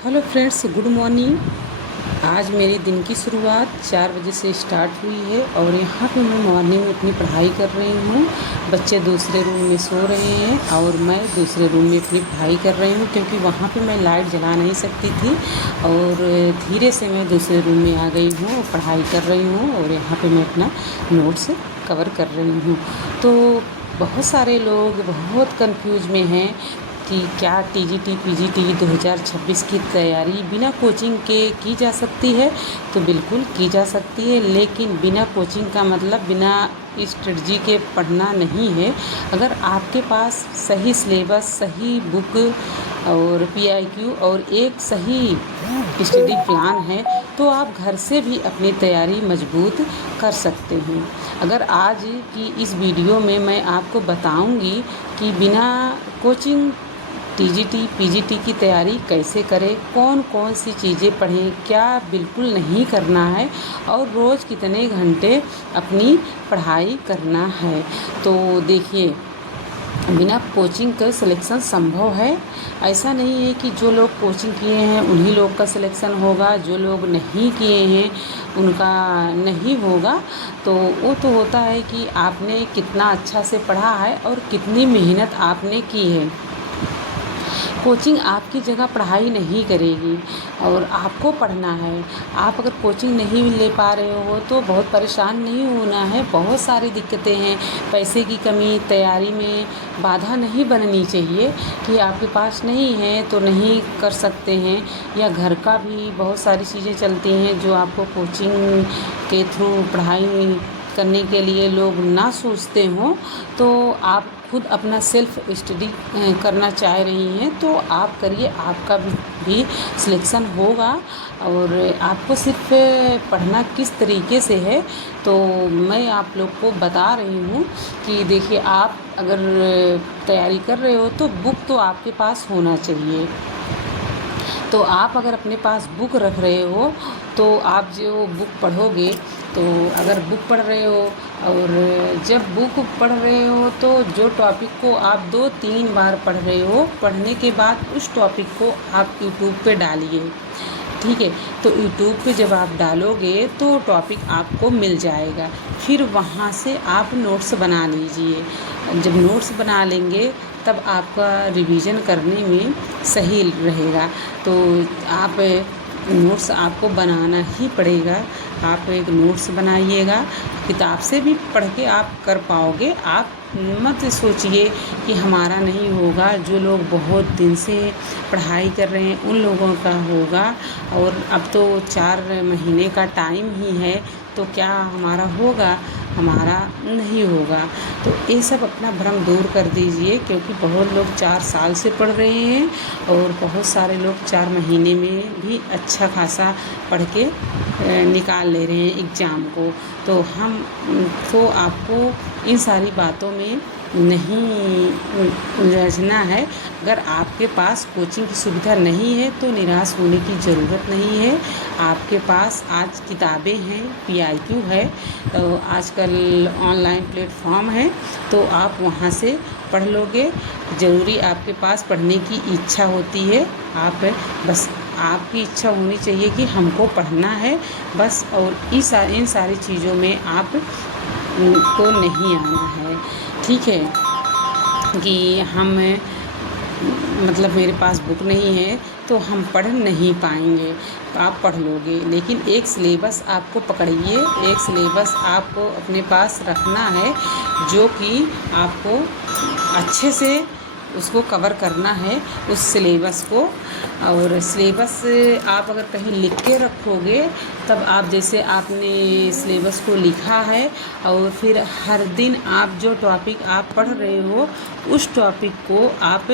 Hello friends, good morning. आज मेरे दिन की शुरुआत 4 बजे से स्टार्ट हुई है और यहाँ पे मैं मॉर्निंग में अपनी पढ़ाई कर रही हूँ। बच्चे दूसरे रूम में सो रहे हैं और मैं दूसरे रूम में अपनी पढ़ाई कर रही हूँ, क्योंकि वहाँ पे मैं लाइट जला नहीं सकती थी। और धीरे से मैं दूसरे रूम में आ गई हूँ और पढ़ाई कर रही हूँ और यहाँ पे मैं अपना नोट्स कवर कर रही हूँ। तो बहुत सारे लोग बहुत कंफ्यूज में हैं कि क्या टीजीटी पीजीटी 2026 की तैयारी बिना कोचिंग के की जा सकती है। तो बिल्कुल की जा सकती है, लेकिन बिना कोचिंग का मतलब बिना स्ट्रेटजी के पढ़ना नहीं है। अगर आपके पास सही सिलेबस, सही बुक और पीआईक्यू और एक सही स्टडी प्लान है तो आप घर से भी अपनी तैयारी मजबूत कर सकते हैं। अगर आज की इस वीडियो में मैं आपको बताऊंगी कि बिना कोचिंग टीजीटी पीजीटी की तैयारी कैसे करें, कौन कौन सी चीज़ें पढ़ें, क्या बिल्कुल नहीं करना है और रोज़ कितने घंटे अपनी पढ़ाई करना है। तो देखिए, बिना कोचिंग के सिलेक्शन संभव है। ऐसा नहीं है कि जो लोग कोचिंग किए हैं उन्हीं लोग का सिलेक्शन होगा, जो लोग नहीं किए हैं उनका नहीं होगा। तो वो तो होता है कि आपने कितना अच्छा से पढ़ा है और कितनी मेहनत आपने की है। कोचिंग आपकी जगह पढ़ाई नहीं करेगी और आपको पढ़ना है। आप अगर कोचिंग नहीं ले पा रहे हो तो बहुत परेशान नहीं होना है। बहुत सारी दिक्कतें हैं, पैसे की कमी, तैयारी में बाधा नहीं बननी चाहिए कि आपके पास नहीं है तो नहीं कर सकते हैं, या घर का भी बहुत सारी चीज़ें चलती हैं जो आपको कोचिंग के थ्रू पढ़ाई करने के लिए लोग ना सोचते हों। तो आप खुद अपना सेल्फ स्टडी करना चाह रही हैं तो आप करिए, आपका भी सिलेक्शन होगा। और आपको सिर्फ पढ़ना किस तरीके से है तो मैं आप लोग को बता रही हूँ कि देखिए, आप अगर तैयारी कर रहे हो तो बुक तो आपके पास होना चाहिए। तो आप अगर अपने पास बुक रख रहे हो तो आप जो बुक पढ़ोगे, तो अगर बुक पढ़ रहे हो और जब बुक पढ़ रहे हो तो जो टॉपिक को आप 2-3 बार पढ़ रहे हो, पढ़ने के बाद उस टॉपिक को आप यूट्यूब पे डालिए। ठीक है, तो यूट्यूब पे जब आप डालोगे तो टॉपिक आपको मिल जाएगा। फिर वहाँ से आप नोट्स बना लीजिए। जब नोट्स बना लेंगे तब आपका रिवीजन करने में सही रहेगा। तो आप नोट्स आपको बनाना ही पड़ेगा। आप एक नोट्स बनाइएगा, किताब से भी पढ़ के आप कर पाओगे। आप मत सोचिए कि हमारा नहीं होगा। जो लोग बहुत दिन से पढ़ाई कर रहे हैं उन लोगों का होगा। और अब तो 4 महीने का टाइम ही है, तो क्या हमारा होगा? हमारा नहीं होगा। तो ये सब अपना भ्रम दूर कर दीजिए, क्योंकि बहुत लोग 4 साल से पढ़ रहे हैं और बहुत सारे लोग 4 महीने में भी अच्छा खासा पढ़ के निकाल ले रहे हैं एग्ज़ाम को। तो तो आपको इन सारी बातों में नहीं उलझना है। अगर आपके पास कोचिंग की सुविधा नहीं है तो निराश होने की ज़रूरत नहीं है। आपके पास आज किताबें हैं, पीआईक्यू है, तो आजकल ऑनलाइन प्लेटफॉर्म है, तो आप वहाँ से पढ़ लोगे। ज़रूरी आपके पास पढ़ने की इच्छा होती है। आप बस आपकी इच्छा होनी चाहिए कि हमको पढ़ना है बस। और इन सारी चीज़ों में आप को नहीं आना है। ठीक है, कि हम मतलब मेरे पास बुक नहीं है तो हम पढ़ नहीं पाएंगे। आप पढ़ लोगे, लेकिन एक सिलेबस आपको पकड़िए। एक सिलेबस आपको अपने पास रखना है जो कि आपको अच्छे से उसको कवर करना है, उस सिलेबस को। और सिलेबस आप अगर कहीं लिख के रखोगे, तब आप जैसे आपने सिलेबस को लिखा है और फिर हर दिन आप जो टॉपिक आप पढ़ रहे हो उस टॉपिक को आप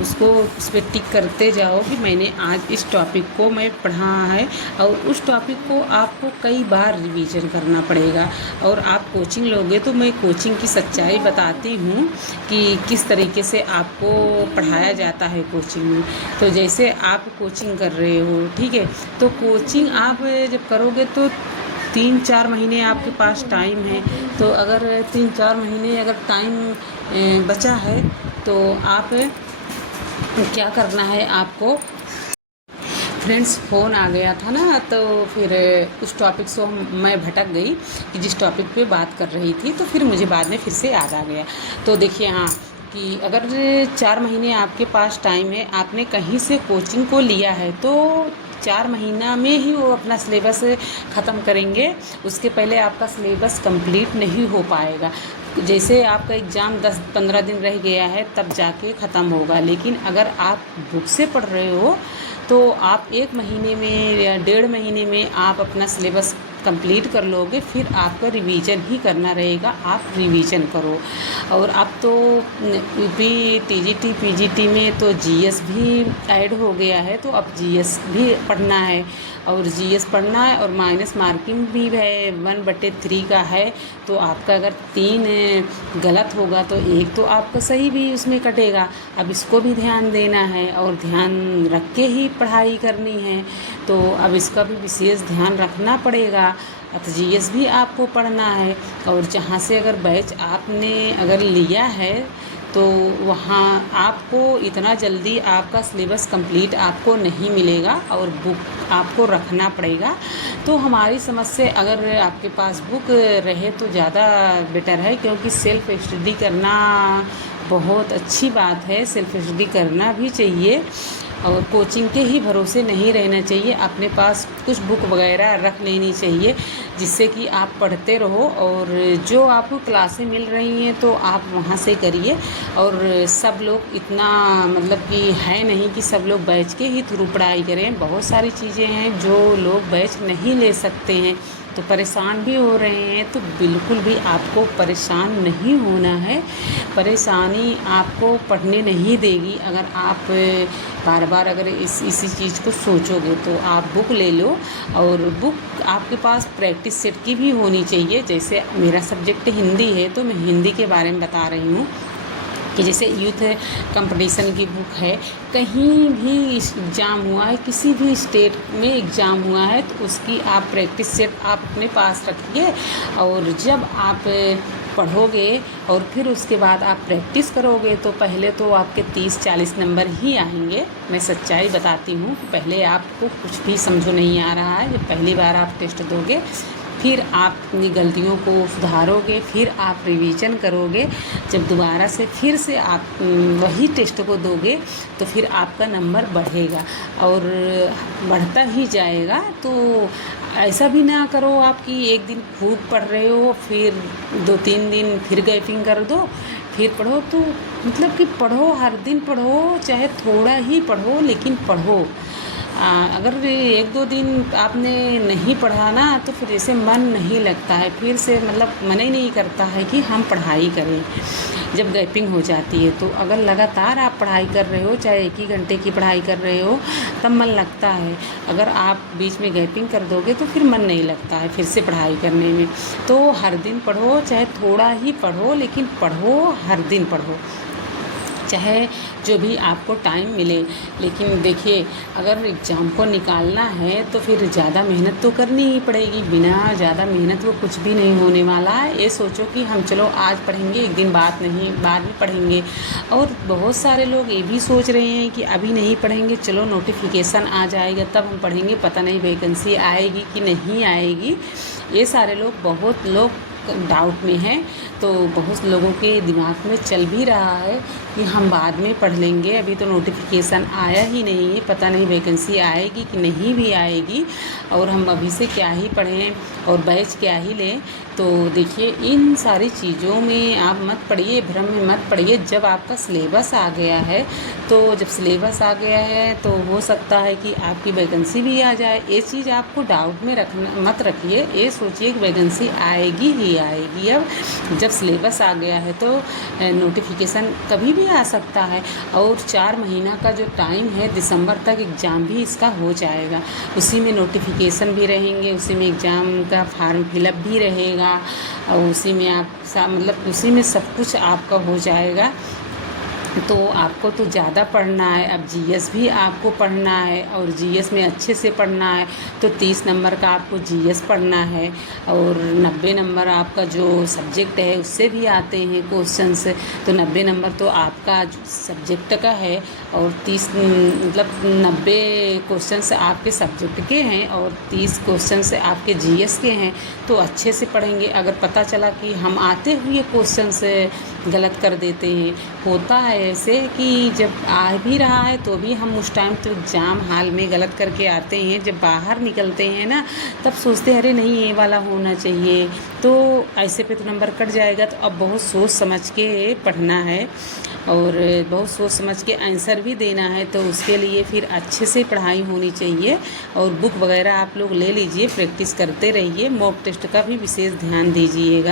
उसको उस पर टिक करते जाओ कि मैंने आज इस टॉपिक को मैं पढ़ा है। और उस टॉपिक को आपको कई बार रिवीजन करना पड़ेगा। और आप कोचिंग लोगे तो मैं कोचिंग की सच्चाई बताती हूँ कि किस तरीके से आपको पढ़ाया जाता है कोचिंग में। तो जैसे आप कोचिंग कर रहे हो, ठीक है, तो कोचिंग आप जब करोगे तो 3-4 महीने आपके पास टाइम है। तो अगर 3-4 महीने अगर टाइम बचा है तो आप क्या करना है आपको, फ्रेंड्स फ़ोन आ गया था ना, तो फिर उस टॉपिक से मैं भटक गई कि जिस टॉपिक पे बात कर रही थी, तो फिर मुझे बाद में फिर से याद आ गया। तो देखिए, हाँ, कि अगर 4 महीने आपके पास टाइम है, आपने कहीं से कोचिंग को लिया है, तो 4 महीना में ही वो अपना सिलेबस ख़त्म करेंगे। उसके पहले आपका सिलेबस कंप्लीट नहीं हो पाएगा। जैसे आपका एग्ज़ाम 10-15 दिन रह गया है, तब जाके ख़त्म होगा। लेकिन अगर आप बुक से पढ़ रहे हो, तो आप 1 महीने में या 1.5 महीने में आप अपना सिलेबस कंप्लीट कर लोगे। फिर आपका रिवीजन ही करना रहेगा, आप रिवीजन करो। और अब तो यूपी टीजीटी पीजीटी में तो जीएस भी ऐड हो गया है, तो अब जीएस भी पढ़ना है। और जीएस पढ़ना है, और माइनस मार्किंग भी है, 1/3 का है। तो आपका अगर 3 गलत होगा तो 1 तो आपका सही भी उसमें कटेगा। अब इसको भी ध्यान देना है, और ध्यान रख के ही पढ़ाई करनी है। तो अब इसका भी विशेष ध्यान रखना पड़ेगा। अब जीएस भी आपको पढ़ना है, और जहाँ से अगर बैच आपने अगर लिया है, तो वहाँ आपको इतना जल्दी आपका सिलेबस कंप्लीट आपको नहीं मिलेगा, और बुक आपको रखना पड़ेगा। तो हमारी समझ से अगर आपके पास बुक रहे तो ज़्यादा बेटर है, क्योंकि सेल्फ स्टडी करना बहुत अच्छी बात है। सेल्फ स्टडी करना भी चाहिए, और कोचिंग के ही भरोसे नहीं रहना चाहिए। अपने पास कुछ बुक वगैरह रख लेनी चाहिए, जिससे कि आप पढ़ते रहो। और जो आपको क्लासें मिल रही हैं, तो आप वहाँ से करिए। और सब लोग इतना मतलब कि है नहीं कि सब लोग बैच के ही थ्रू पढ़ाई करें। बहुत सारी चीज़ें हैं जो लोग बैच नहीं ले सकते हैं, तो परेशान भी हो रहे हैं। तो बिल्कुल भी आपको परेशान नहीं होना है। परेशानी आपको पढ़ने नहीं देगी। अगर आप बार बार अगर इसी चीज़ को सोचोगे, तो आप बुक ले लो। और बुक आपके पास प्रैक्टिस सेट की भी होनी चाहिए। जैसे मेरा सब्जेक्ट हिंदी है, तो मैं हिंदी के बारे में बता रही हूँ कि जैसे यूथ कंपटीशन की बुक है। कहीं भी एग्ज़ाम हुआ है, किसी भी स्टेट में एग्ज़ाम हुआ है, तो उसकी आप प्रैक्टिस सेट आप अपने पास रखिए। और जब आप पढ़ोगे और फिर उसके बाद आप प्रैक्टिस करोगे, तो पहले तो आपके 30-40 नंबर ही आएंगे। मैं सच्चाई बताती हूँ। पहले आपको कुछ भी समझो नहीं आ रहा है। जब पहली बार आप टेस्ट दोगे, फिर आप अपनी गलतियों को सुधारोगे, फिर आप रिवीजन करोगे। जब दोबारा से फिर से आप वही टेस्ट को दोगे, तो फिर आपका नंबर बढ़ेगा, और बढ़ता ही जाएगा। तो ऐसा भी ना करो आप कि एक दिन खूब पढ़ रहे हो, फिर 2-3 दिन फिर गैपिंग कर दो, फिर पढ़ो। तो मतलब कि पढ़ो, हर दिन पढ़ो, चाहे थोड़ा ही पढ़ो, लेकिन पढ़ो। अगर 1-2 दिन आपने नहीं पढ़ा ना, तो फिर ऐसे मन नहीं लगता है, फिर से मतलब मन ही नहीं करता है कि हम पढ़ाई करें। जब गैपिंग हो जाती है, तो अगर लगातार आप पढ़ाई कर रहे हो, चाहे 1 ही घंटे की पढ़ाई कर रहे हो, तब मन लगता है। अगर आप बीच में गैपिंग कर दोगे, तो फिर मन नहीं लगता है फिर से पढ़ाई करने में। तो हर दिन पढ़ो, चाहे थोड़ा ही पढ़ो, लेकिन पढ़ो, हर दिन पढ़ो, चाहे जो भी आपको टाइम मिले। लेकिन देखिए, अगर एग्ज़ाम को निकालना है, तो फिर ज़्यादा मेहनत तो करनी ही पड़ेगी। बिना ज़्यादा मेहनत वो कुछ भी नहीं होने वाला है। ये सोचो कि हम चलो आज पढ़ेंगे, एक दिन बाद नहीं, बाद में पढ़ेंगे। और बहुत सारे लोग ये भी सोच रहे हैं कि अभी नहीं पढ़ेंगे, चलो नोटिफिकेशन आ जाएगा तब हम पढ़ेंगे, पता नहीं वैकेंसी आएगी कि नहीं आएगी। ये सारे लोग, बहुत लोग डाउट में हैं। तो बहुत लोगों के दिमाग में चल भी रहा है कि हम बाद में पढ़ लेंगे, अभी तो नोटिफिकेशन आया ही नहीं है, पता नहीं वैकेंसी आएगी कि नहीं भी आएगी, और हम अभी से क्या ही पढ़ें और बैच क्या ही लें। तो देखिए, इन सारी चीज़ों में आप मत पढ़िए, भ्रम में मत पढ़िए। जब आपका सिलेबस आ गया है, तो जब सिलेबस आ गया है, तो हो सकता है कि आपकी वैकेंसी भी आ जाए। ये चीज़ आपको डाउट में रखना मत रखिए। ये सोचिए कि वैकेंसी आएगी ही आएगी। अब जब सिलेबस आ गया है, तो नोटिफिकेशन कभी भी आ सकता है। और 4 महीना का जो टाइम है, दिसंबर तक एग्ज़ाम भी इसका हो जाएगा। उसी में नोटिफिकेशन भी रहेंगे, उसी में एग्ज़ाम का फॉर्म फिलअप भी रहेगा, और उसी में आप मतलब उसी में सब कुछ आपका हो जाएगा। तो आपको तो ज़्यादा पढ़ना है। अब जीएस भी आपको पढ़ना है और जीएस में अच्छे से पढ़ना है, तो 30 नंबर का आपको जीएस पढ़ना है और 90 नंबर आपका जो सब्जेक्ट है उससे भी आते हैं क्वेश्चंस। तो 90 नंबर तो आपका सब्जेक्ट का है और 30 मतलब 90 क्वेश्चंस आपके सब्जेक्ट के हैं और 30 क्वेश्चंस आपके जीएस के हैं। तो अच्छे से पढ़ेंगे। अगर पता चला कि हम आते हुए क्वेश्चंस गलत कर देते हैं, होता है ऐसे कि जब आ भी रहा है तो भी हम उस टाइम तो एग्ज़ाम हाल में गलत करके आते हैं, जब बाहर निकलते हैं ना तब सोचते हैं अरे नहीं ये वाला होना चाहिए, तो ऐसे पे तो नंबर कट जाएगा। तो अब बहुत सोच समझ के पढ़ना है और बहुत सोच समझ के आंसर भी देना है। तो उसके लिए फिर अच्छे से पढ़ाई होनी चाहिए और बुक वगैरह आप लोग ले लीजिए, प्रैक्टिस करते रहिए, मॉक टेस्ट का भी विशेष ध्यान दीजिएगा।